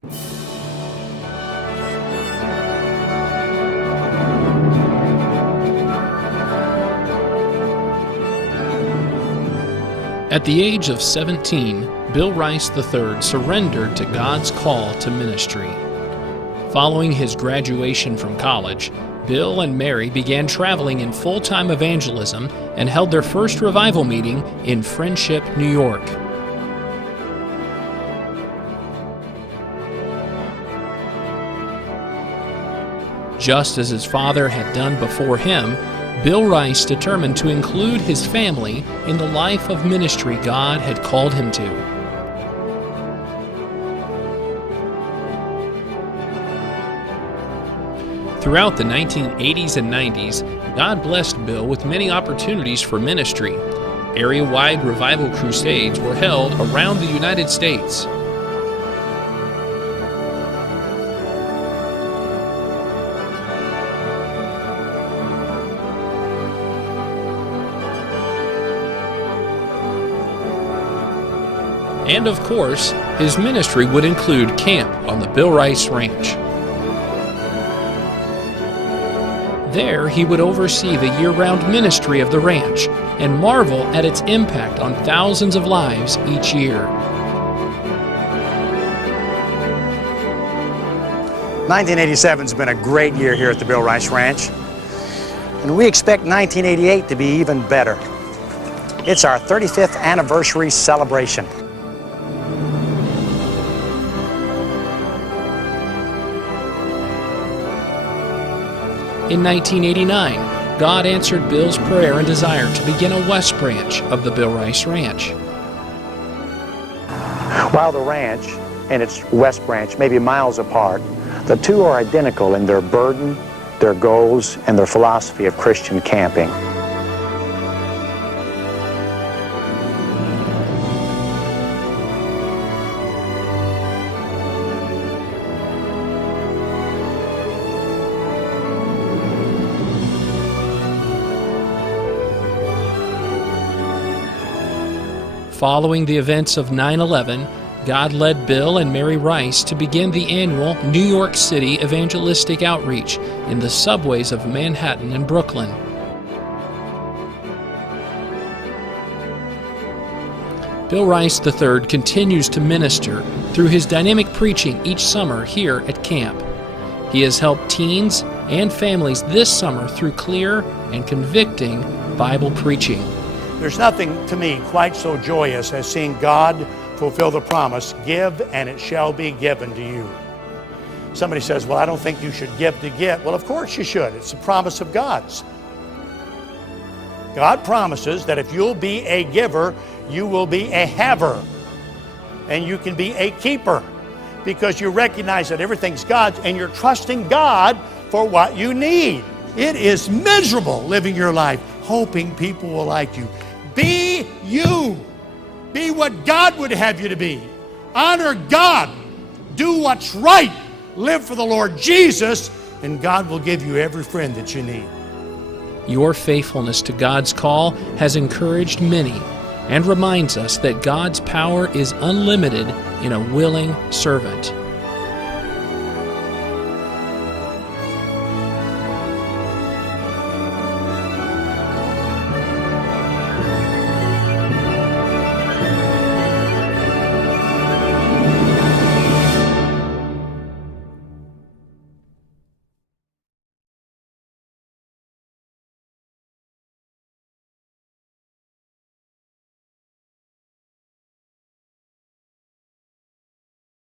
At the age of 17, Bill Rice III surrendered to God's call to ministry. Following his graduation from college, Bill and Mary began traveling in full-time evangelism and held their first revival meeting in Friendship, New York. Just as his father had done before him, Bill Rice determined to include his family in the life of ministry God had called him to. Throughout the 1980s and 90s, God blessed Bill with many opportunities for ministry. Area-wide revival crusades were held around the United States. And of course, his ministry would include camp on the Bill Rice Ranch. There, he would oversee the year-round ministry of the ranch and marvel at its impact on thousands of lives each year. 1987 has been a great year here at the Bill Rice Ranch, and we expect 1988 to be even better. It's our 35th anniversary celebration. In 1989, God answered Bill's prayer and desire to begin a west branch of the Bill Rice Ranch. While the ranch and its west branch may be miles apart, the two are identical in their burden, their goals, and their philosophy of Christian camping. Following the events of 9/11, God led Bill and Mary Rice to begin the annual New York City evangelistic outreach in the subways of Manhattan and Brooklyn. Bill Rice III continues to minister through his dynamic preaching each summer here at camp. He has helped teens and families this summer through clear and convicting Bible preaching. There's nothing to me quite so joyous as seeing God fulfill the promise, give and it shall be given to you. Somebody says, well, I don't think you should give to get. Well, of course you should. It's a promise of God's. God promises that if you'll be a giver, you will be a haver. And you can be a keeper because you recognize that everything's God's and you're trusting God for what you need. It is miserable living your life hoping people will like you. Be you. Be what God would have you to be. Honor God. Do what's right. Live for the Lord Jesus, and God will give you every friend that you need. Your faithfulness to God's call has encouraged many and reminds us that God's power is unlimited in a willing servant.